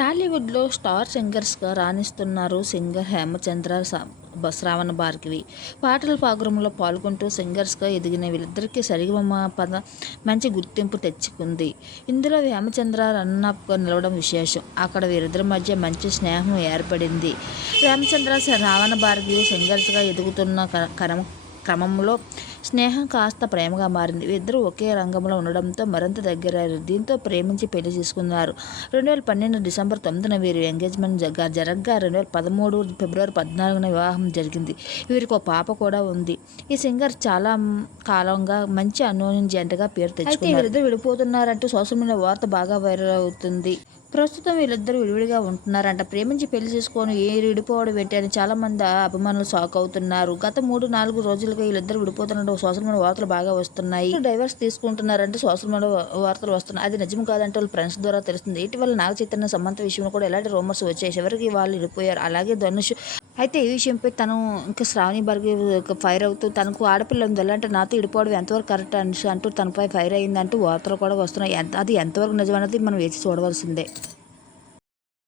టాలీవుడ్లో స్టార్ సింగర్స్గా రాణిస్తున్నారు సింగర్ హేమచంద్ర శ్రావణ భార్గవి. పాటల పాగురంలో పాల్గొంటూ సింగర్స్గా ఎదిగిన వీళ్ళిద్దరికీ సరిగమ పద మంచి గుర్తింపు తెచ్చుకుంది. ఇందులో హేమచంద్ర రన్నప్గా నిలవడం విశేషం. అక్కడ వీరిద్దరి మధ్య మంచి స్నేహం ఏర్పడింది. హేమచంద్ర శ్రావణ భార్గవి సింగర్స్గా ఎదుగుతున్న క- క్రమ క్రమంలో స్నేహం కాస్త ప్రేమగా మారింది. ఇద్దరు ఒకే రంగంలో ఉండడంతో మరింత దగ్గరయ్యారు. దీంతో ప్రేమించి పెళ్ళి చేసుకున్నారు. రెండు వేల పన్నెండు డిసెంబర్ తొమ్మిదిన వీరి ఎంగేజ్మెంట్ జరగ జరగ్గా రెండు వేల పదమూడు ఫిబ్రవరి పద్నాలుగున వివాహం జరిగింది. వీరికి ఒక పాప కూడా ఉంది. ఈ సింగర్ చాలా కాలంగా మంచి అన్యోన్యం జంటగా పేరు తెచ్చుకున్నారు. వీరిద్దరు విడిపోతున్నారంటూ సోషల్ మీడియా వార్త బాగా వైరల్ అవుతుంది. ప్రస్తుతం వీళ్ళిద్దరూ విడివిడిగా ఉంటున్నారంట. ప్రేమించి పెళ్ళి చేసుకొని ఏ విడిపోవడం ఏంటి అని చాలామంది అభిమానులు షాక్ అవుతున్నారు. గత మూడు నాలుగు రోజులుగా వీళ్ళిద్దరు విడిపోతున్నట్టు సోషల్ మీడియా వార్తలు బాగా వస్తున్నాయి. డైవర్స్ తీసుకుంటున్నారంటే సోషల్ మీడియా వార్తలు వస్తున్నాయి. అది నిజం కాదంటే వాళ్ళ ఫ్రెండ్స్ ద్వారా తెలుస్తుంది. ఇటీవల నాగ చైతన్య సమంత విషయంలో కూడా ఎలాంటి రూమర్స్ వచ్చాయి? చివరికి వాళ్ళు విడిపోయారు. అలాగే ధనుష్ అయితే ఈ విషయంపై తను ఇంకా శ్రావణి బర్గి ఫైర్ అవుతూ తనకు ఆడపిల్ల ఉంది ఎలా అంటే నాతో ఇడిపోవడం ఎంతవరకు కరెక్ట్ అని అంటూ తనపై ఫైర్ అయిందంటూ వార్తలు కూడా వస్తున్నాయి. ఎంత- అది ఎంతవరకు నిజమైనది మనం వేచి చూడవలసిందే.